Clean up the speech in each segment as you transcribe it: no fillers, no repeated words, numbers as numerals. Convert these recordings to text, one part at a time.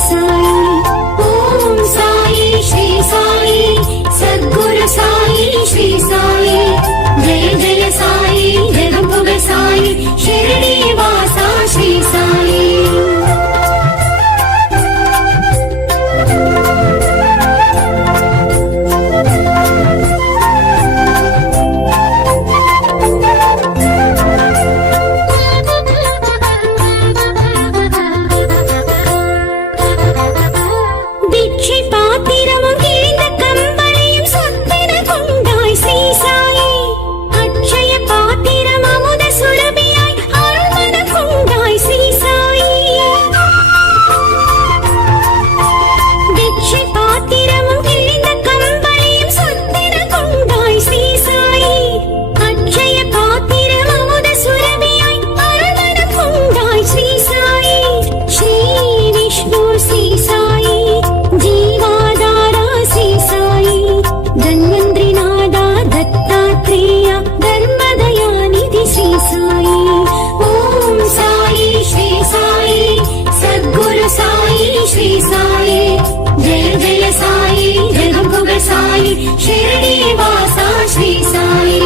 साई। ओम साई श्री साई सद्गुरु साई श्री साई। जय जय साई जगमुग साई शिरडी वासा श्री साई। शिरडी वासा श्री साई।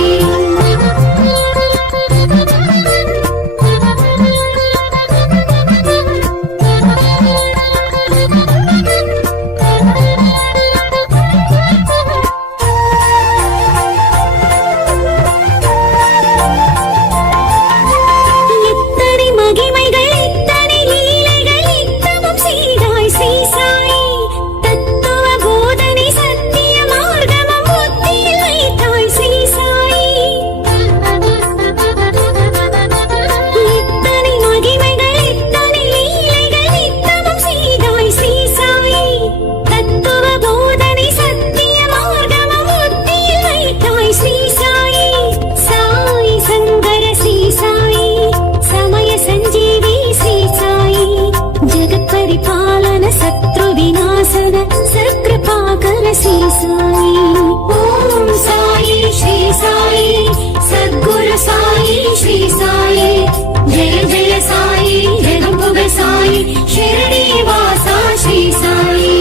ओम साई श्री साई सद्गुरु साई श्री साई। जय जय साई जगमुग साई शिरडी वासा श्री साई।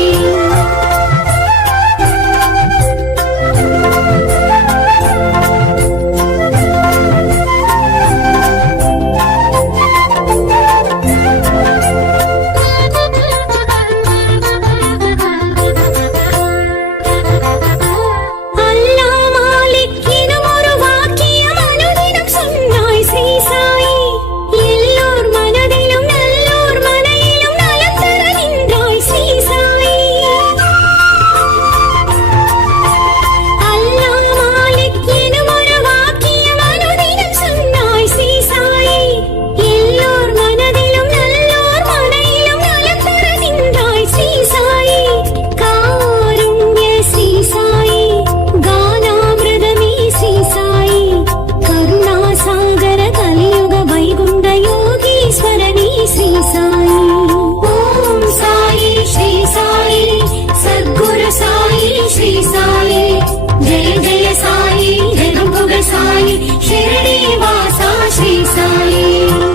शिरडी वासा श्री साई।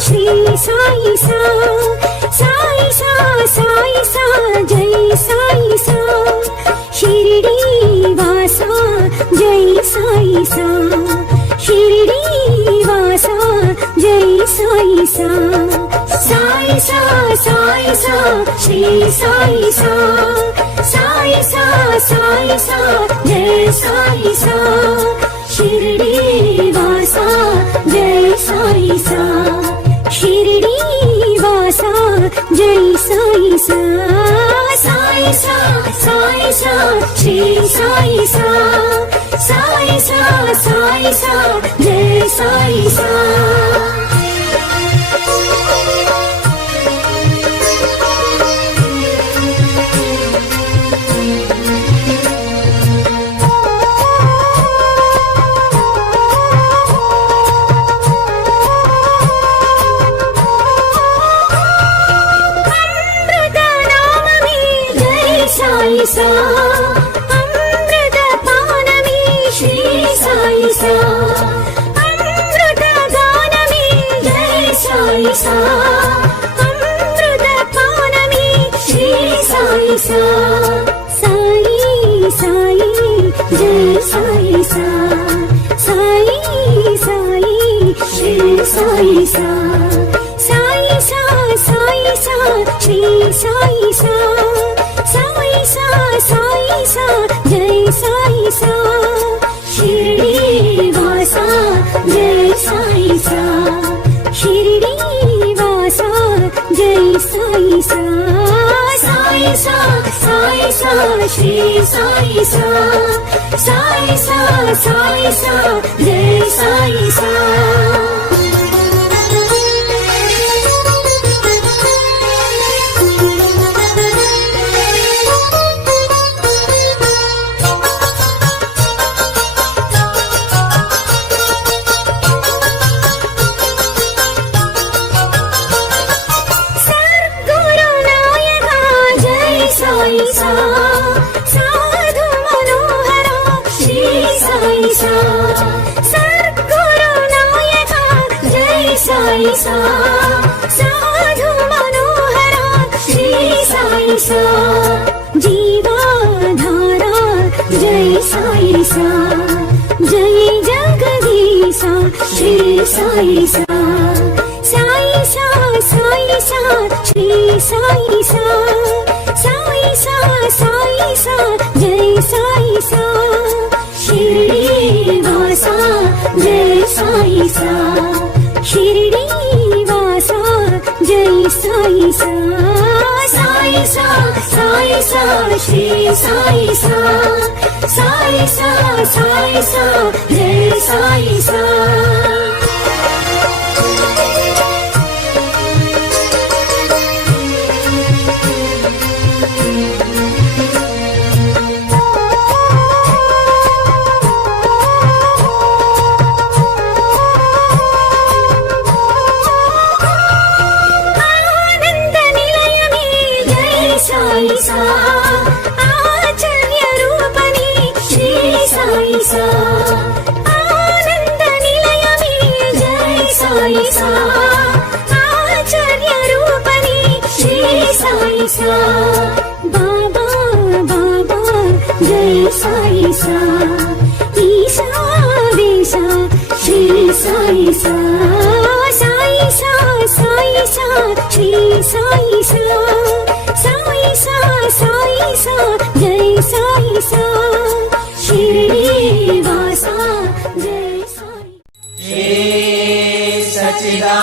श्री साई सा साई सा साई सा जय साई सा। शिरडी वासा जय साई सा। शिरडी वासा जय साई सा। साई सा साई सा श्री साई सा। साई सा साई सा जय साई सा। शिरडी वासा जय साई सा। शिरडी वासा जय साई सा। साई सा साई सा श्री साई सा। సాయి సా సాయి సా జయ సాయి సా సాయి సా అమృత పానమే శ్రీ సాయి సా అమృత గానమే జై సాయి సా అమృత పానమే శ్రీ సాయి సా సాయి సాయి జై సాయి సా సాయి సాయి శ్రీ సాయి సా సాయి సా సాయి సా శ్రీ సాయి సా సాయి సా సాయి సా జై సాయి సా షిరిడి వాసా జై సాయి సా షిరిడి వాసా జై సాయి సా సాయి సా సాయి సా శ్రీ సాయి సా సాయి సా సాయి సా జై సాయి సా సాధు మనోహర శ్రీ సాయి సా సద్గురు నాయక జై సాయి సా సాధు మనోహర శ్రీ సాయి సా జీవాధార జై సాయి సా జై జగదీశ శ్రీ సాయి సా సాయి సా సాయి సా శ్రీ సాయి సా సాయి సా సాయి సా జై సాయి సా షిరిడి వాసా జై సాయి సా షిరిడి వాసా జై సాయి సా సాయి సా సాయి సా శ్రీ సాయి సా సాయి సా సాయి సా జై సాయి సా సాయి సా ఆచార్య రూపణి శ్రీ సాయి సా ఆనంద నిలయమే జై సాయి సా ఆచార్య రూపణి శ్రీ సాయి సా బాబా బాబా జై సాయి సా ఈశా దేశ శ్రీ సాయి సా సాయి సా సాయి సా శ్రీ సాయి సా సాయి సా సాయి సా జై సాయి సా షిరిడి వాసా జై సాయి సచిదా